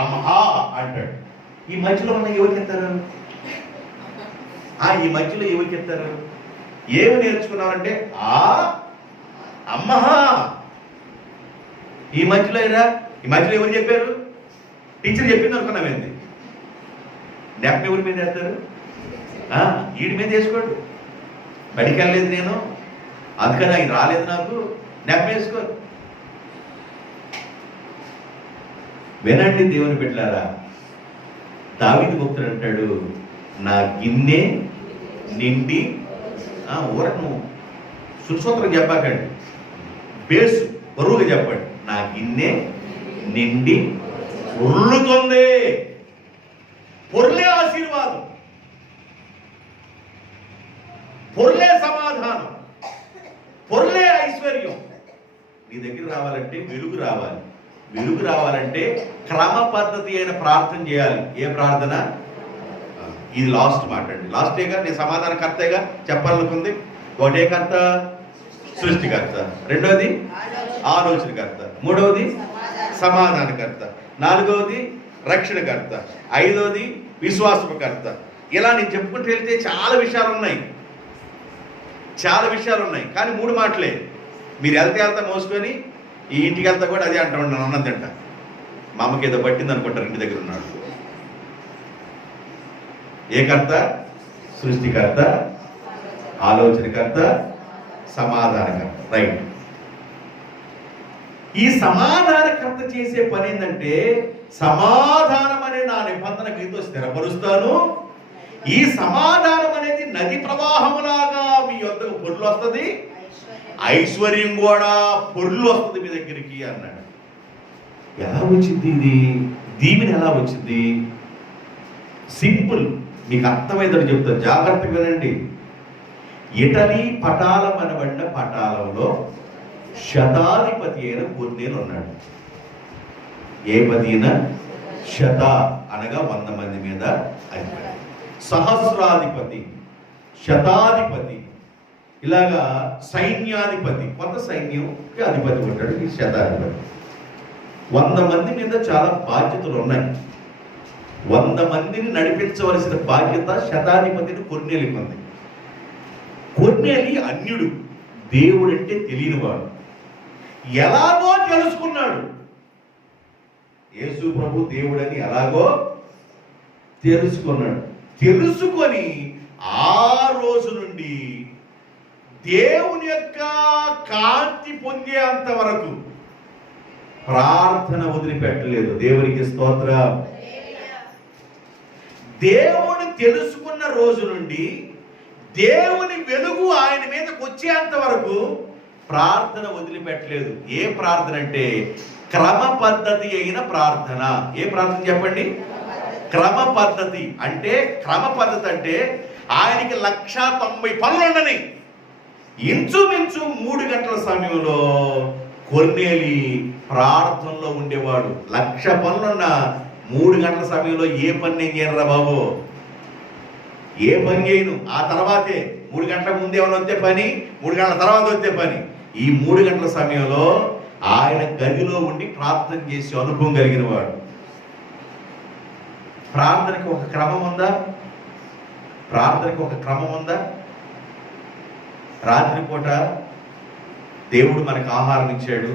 అమ్మహా అంటాడు. ఈ మధ్యలో ఉన్న ఎవరికి ఎత్తారు? ఈ మధ్యలో ఎవరికి ఎత్తారు? ఏమి నేర్చుకున్నారంటే అమ్మహా. ఈ మధ్యలో ఈ మధ్యలో ఎవరు చెప్పారు? టీచర్ చెప్పింది అనుకున్నామేంది? నెప్ప ఎవరి మీద వేస్తారు? వీడి మీద వేసుకోండి. బడికి వెళ్ళలేదు నేను, అందుకని ఆయన రాలేదు, నాకు నెప్ప వేసుకో. వినండి దేవుని బిడ్డలారా, దావీదు భక్తుడు అంటాడు, నా గిన్నె నిండి, ఊరకు సుసూత్రం చెప్పాకండి, బేసు బరువుగా చెప్పండి. నా గిన్నె నిండి పొర్లుతుంది. పొర్లే ఆశీర్వాదం, పొర్లే సమాధానం, పొర్లే ఐశ్వర్యం నీ దగ్గర రావాలంటే వెలుగు రావాలి. వెలుగు రావాలంటే క్రమ పద్ధతి అయిన ప్రార్థన చేయాలి. ఏ ప్రార్థన? ఇది లాస్ట్ మాట అండి. లాస్టేగా నేను సమాధానకర్తగా చెప్పాలనుకుంది. ఒకటే కర్త, సృష్టికర్త. రెండవది ఆలోచనకర్త. మూడవది సమాధానకర్త. నాలుగవది రక్షణకర్త. ఐదవది విశ్వాసకర్త. ఇలా నేను చెప్పుకుంటూ వెళ్తే చాలా విషయాలు ఉన్నాయి, చాలా విషయాలు ఉన్నాయి. కానీ మూడు మాటలే. మీరు వెళ్తే మోసుకొని ఈ ఇంటికి వెళ్తా కూడా అదే అంటా ఉన్నాను, అన్నం తింటా. మా అమ్మకి ఏదో పట్టింది అనుకుంటారు, ఇంటి దగ్గర ఉన్నాడు. ఏ కర్త? సృష్టికర్త, ఆలోచనకర్త, సమాధానకర్త. రైట్. ఈ సమాధానకర్త చేసే పని ఏంటంటే, సమాధానం అనే నా నిబంధన మీతో స్థిరపరుస్తాను. ఈ సమాధానం అనేది నది ప్రవాహములాగా మీ యొద్దకు పొర్లు వస్తుంది, ఐశ్వర్యం కూడా పొర్లు వస్తుంది మీ దగ్గరికి అన్నాడు. ఎలా వచ్చింది ఇది? దీవెన ఎలా వచ్చింది? సింపుల్, మీకు అర్థమైందని చెప్తాను, జాగ్రత్తగా వినండి. ఇటలీ పటాలం అనబడిన పటాలంలో శతాధిపతి అయిన కొన్నేలు ఉన్నాడు. ఏ పదిన? శత అనగా 100 మంది మీద అధిపతి. సహస్రాధిపతి, శతాధిపతి, ఇలాగా సైన్యాధిపతి, కొంత సైన్యంకి అధిపతి ఉంటాడు ఈ శతాధిపతి. 100 మంది మీద చాలా బాధ్యతలు ఉన్నాయి. 100 మందిని నడిపించవలసిన బాధ్యత శతాధిపతిని కొర్నేలికి ఉంది. కొర్నేలి అన్యుడు, దేవుడంటే తెలియనివాడు. ఎలాగో తెలుసుకున్నాడు, యేసు ప్రభు దేవుడని ఎలాగో తెలుసుకున్నాడు. తెలుసుకొని ఆ రోజు నుండి దేవుని యొక్క కాంతి పొందేంత వరకు ప్రార్థన వదిలిపెట్టలేదు. దేవునికి స్తోత్రం. దేవుడు తెలుసుకున్న రోజు నుండి దేవుని వెలుగు ఆయన మీదకి వచ్చేంత వరకు ప్రార్థన వదిలిపెట్టలేదు. ఏ ప్రార్థన అంటే క్రమ పద్ధతి అయిన ప్రార్థన. ఏ ప్రార్థన చెప్పండి? క్రమ పద్ధతి. అంటే క్రమ పద్ధతి అంటే ఆయనకి 190 పనులు ఉండని. ఇంచుమించు 3 గంటల సమయంలో కొర్నేలి ప్రార్థనలో ఉండేవాడు. 1,00,000 పనులున్న 3 గంటల సమయంలో ఏ పని నేను చేయనురా బాబు, ఏ పని చేయను. ఆ తర్వాతే 3 గంటల ముందు ఏమైనా వస్తే పని, 3 గంటల తర్వాత వస్తే పని. ఈ 3 గంటల సమయంలో ఆయన గదిలో ఉండి ప్రార్థన చేసే అనుభవం కలిగిన వాడు. ప్రార్థనకి ఒక క్రమం ఉందా? ప్రార్థనకి ఒక క్రమం ఉందా? రాత్రిపూట దేవుడు మనకు ఆహారం ఇచ్చాడు,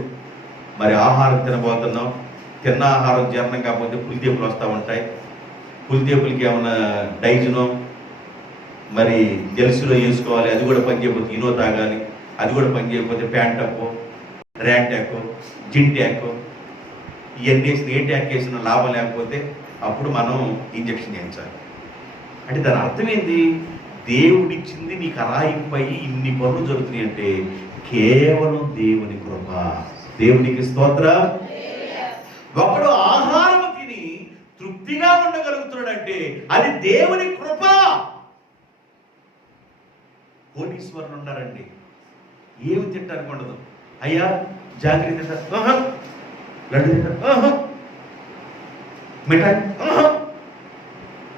మరి ఆహారం తినబోతున్నాం. తిన్న ఆహారం జీర్ణం కాకపోతే పులితేపులు వస్తూ ఉంటాయి. పులితేపులకి ఏమైనా డైజనో మరి జెల్స్లో వేసుకోవాలి, అది కూడా పని చేయకపోతే ఇనో తాగాలి, అది కూడా పని చేయకపోతే ప్యాంటకో ర్యాంటాకో జింటాకో ఇవన్నీ వేసిన ఏ ట్యాక్ వేసిన లాభం లేకపోతే అప్పుడు మనం ఇంజక్షన్ చేయించాలి. అంటే దాని అర్థం ఏంది? దేవుడిచ్చింది నీకు అరాయింపై ఇన్ని పనులు జరుగుతున్నాయి అంటే కేవలం దేవుని కృప. దేవునికి స్తోత్రం. ఒకడు ఆహారం తిని తృప్తిగా ఉండగలుగుతున్నాడంటే అది దేవుని కృప. కోటీశ్వరులు ఉన్నారండి, ఏమి తింటానికి ఉండదు. అయ్యా జాగ్రత్త తింటారు, లడ్డు తింటారు, మిఠాయి,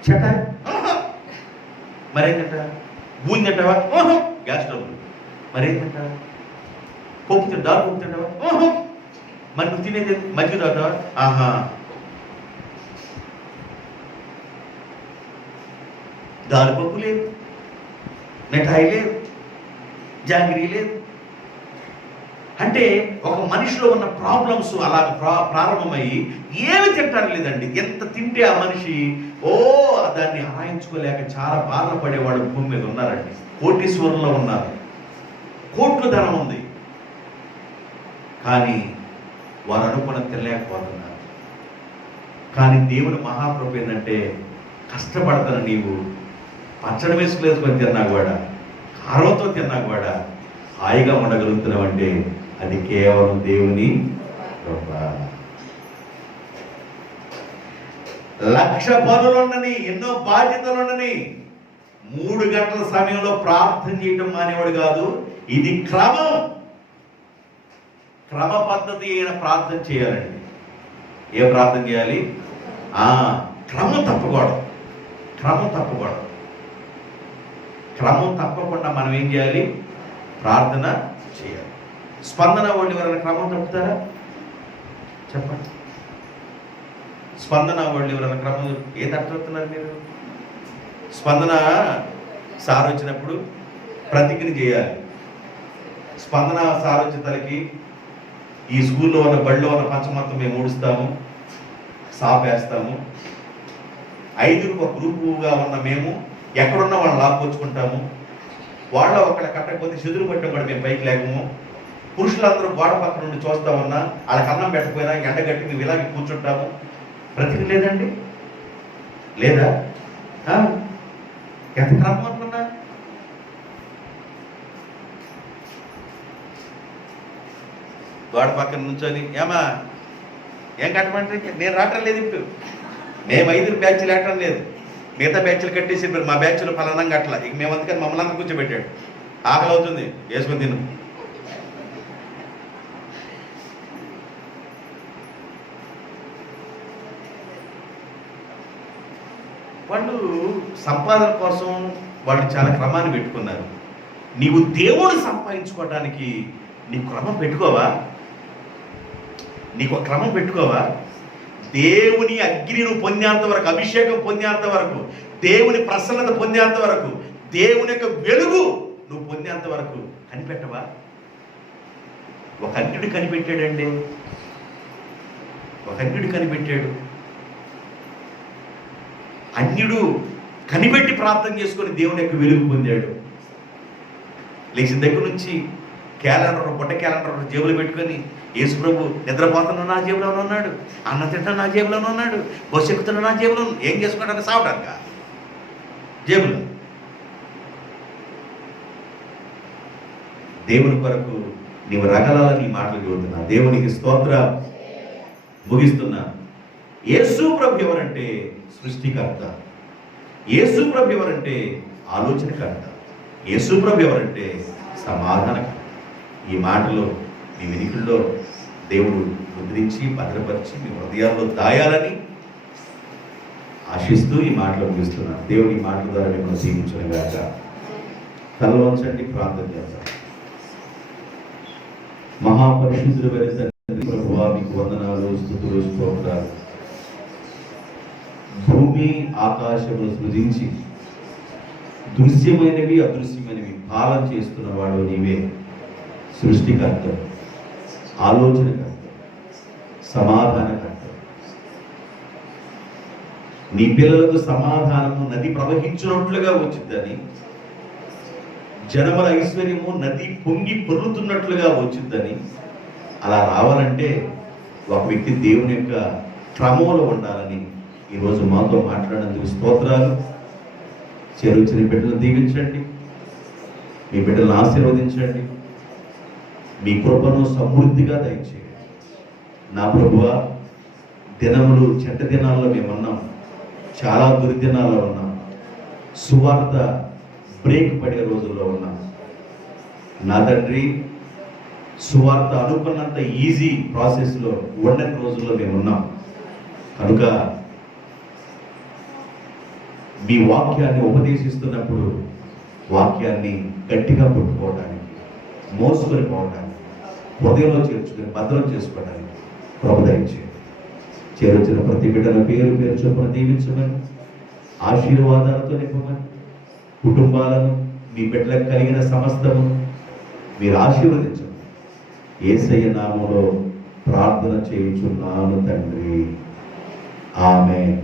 చటాయి, మరేం తింటారా? బూంది తింటావా? Gas trouble. మరేం తింటావా? పప్పు తింటా, దాల్ పప్పు తింటావా? మరి నువ్వు తినేది మజ్జిగ తాగుతావా? ఆహా. దాల్ పప్పు లేదు, మిఠాయి లేదు, జాంగ్రీ లేదు. అంటే ఒక మనిషిలో ఉన్న ప్రాబ్లమ్స్ అలా ప్రారంభమయ్యి ఏమి తింటారు లేదండి. ఎంత తింటే ఆ మనిషి దాన్ని ఆరాయించుకోలేక చాలా బాధపడేవాడు భూమి మీద ఉన్నారండి. కోటీశ్వరుల్లో ఉన్నారు, కోట్లు ధనం ఉంది, కానీ వారు అనుకున్న తినలేకపోతున్నారు. కానీ దేవుని మహాప్రభు ఏంటంటే కష్టపడతాను, నీవు పచ్చడి వేసుకుని తిన్నా కూడా, కారంతో తిన్నా కూడా హాయిగా ఉండగలుగుతున్నావు అంటే అది కేవలం దేవుని కృప. 1,00,000 పనులుండని, ఎన్నో బాధ్యతలుండని 3 గంటల సమయంలో ప్రార్థన చేయటం మానేవాడు కాదు. ఇది క్రమం, క్రమ పద్ధతి అయిన ప్రార్థన చేయాలండి. ఏ ప్రార్థన చేయాలి? క్రమం తప్పకూడదు. క్రమం తప్పకూడదు. క్రమం తప్పకుండా మనం ఏం చేయాలి? ప్రార్థన చేయాలి. స్పందన వాళ్ళు ఎవరైనా క్రమం తప్పుతారా? చెప్పండి. స్పందన వాళ్ళు ఎవరైనా క్రమం ఏ తట్టుతున్నారు మీరు? స్పందన సార్ వచ్చినప్పుడు ప్రతిజ్ఞ చేయాలి. స్పందన సార్ వచ్చే తలకి ఈ స్కూల్లో ఉన్న బడిలో ఉన్న పంచమత్తం మేము ఊడుస్తాము, సాపేస్తాము. 5 ఒక గ్రూపుగా ఉన్న మేము ఎక్కడున్నా వాళ్ళని లాక్కొచ్చుకుంటాము. వాళ్ళ ఒకళ్ళ కట్టకపోతే చెదురు పట్టడం కూడా మేము పైకి లేకము. పురుషులందరూ గోడ పక్కన నుండి చూస్తా ఉన్నా, వాళ్ళకి అన్నం పెట్టకపోయినా ఎండగట్టి మేము ఇలాగే కూర్చుంటాము. ప్రతిజ్ఞ లేదండి? లేదా? ఎంత క్రమం అనుకున్నా? గోడ పక్కన నుంచొని ఏమా ఏం కట్టమంటే నేను రావటం లేదు. ఇప్పుడు మేము 5 బ్యాచ్లు వేయటం లేదు, మిగతా బ్యాచ్లు కట్టేసి మా బ్యాచ్లో ఫలానంగా అట్లా. ఇక మేము అందుకని మమ్మల్ని అందరూ కూర్చోబెట్టాడు. ఆకలి అవుతుంది, వేసుకొని తిను. వాళ్ళు సంపాదన కోసం వాళ్ళు చాలా క్రమాన్ని పెట్టుకున్నారు. నీవు దేవుడు సంపాదించుకోవడానికి నీ క్రమం పెట్టుకోవా? నీకు క్రమం పెట్టుకోవా? దేవుని అగ్ని నువ్వు పొందేంత వరకు, అభిషేకం పొందేంత వరకు, దేవుని ప్రసన్నత పొందేంత వరకు, దేవుని యొక్క వెలుగు నువ్వు పొందేంత వరకు కనిపెట్టవా? ఒక అన్యుడు కనిపెట్టాడండి, ఒక అన్యుడు కనిపెట్టాడు. అన్యుడు కనిపెట్టి ప్రార్థన చేసుకొని దేవుని యొక్క వెలుగు పొందాడు. లేచిన దగ్గర నుంచి క్యాలెండర్, బుట్ట క్యాలెండర్ జేబులో పెట్టుకొని, యేసు ప్రభు నిద్రపోతున్నా నా జేబులోనే ఉన్నాడు, అన్న తింటా నా జేబులోనే ఉన్నాడు, బస్సు ఎక్కుతున్నా నా జేబులో. ఏం చేసుకోవడానికి? సావడానికి జేబులో. దేవుని కొరకు నీవు రగలాలని మాటలు చెబుతున్నా. దేవునికి స్తోత్ర. ముగిస్తున్నా. యేసు ప్రభు ఎవరంటే సృష్టికర్త. యేసు ప్రభు ఎవరంటే ఆలోచనకర్త. యేసు ప్రభు ఎవరంటే సమాధానకర్త. ఈ మాటలు మీ వెనుకల్లో దేవుడు ముద్రించి భద్రపరిచి మీ హృదయాల్లో దాయాలని ఆశిస్తూ ఈ మాటలు ముగిస్తున్నాను. దేవుడి ఈ మాటల ద్వారా మిమ్మల్ని దీవించను గాక. తల వంచండి, ప్రార్థన చేద్దాం. మహాపరిశుద్ధుడు తండ్రి ప్రభువా, మీకు వందనాలు, స్తుతులు, స్తోత్రాలు. భూమి ఆకాశములు సృజించి దృశ్యమైనవి అదృశ్యమైనవి పాలన చేస్తున్న వాడు నీవే. సృష్టికర్త, ఆలోచనకర్త, సమాధానకర్త. నీ పిల్లలకు సమాధానము నది ప్రవహించినట్లుగా వచ్చిద్దని, జనముల ఐశ్వర్యము నది పొంగి పొర్లుతున్నట్లుగా వచ్చిద్దని, అలా రావాలంటే ఒక వ్యక్తి దేవుని యొక్క క్రమంలో ఉండాలని ఈరోజు మాతో మాట్లాడినందుకు స్తోత్రాలు. చేరుచిన బిడ్డలను దీవించండి, మీ బిడ్డలను ఆశీర్వదించండి, మీ కృపను సమృద్ధిగా దయచేయండి. నా ప్రభువా, దినములు చెడ్డ దినాల్లో మేమున్నాం, చాలా దుర్దినాల్లో ఉన్నాం, సువార్త బ్రేక్ పడే రోజుల్లో ఉన్నాం. నా తండ్రి, సువార్త అనుకున్నంత ఈజీ ప్రాసెస్లో ఉండని రోజుల్లో మేము ఉన్నాం. కనుక మీ వాక్యాన్ని ఉపదేశిస్తున్నప్పుడు వాక్యాన్ని గట్టిగా పట్టుకోవడానికి, మోసుకొని పోవడానికి, హృదయంలో చేర్చుకొని భద్రం చేసుకోవడానికి కృప దయచేయండి. చేరొచ్చిన ప్రతి బిడ్డల పేరు పేరు చొప్పున దీవించమని, ఆశీర్వాదాలతో నింపమని, కుటుంబాలను మీ బిడ్డలకు కలిగిన సమస్తము మీరు ఆశీర్వదించండి. యేసయ్య నామములో ప్రార్థన చేయుచున్నాను తండ్రి. ఆమేన్.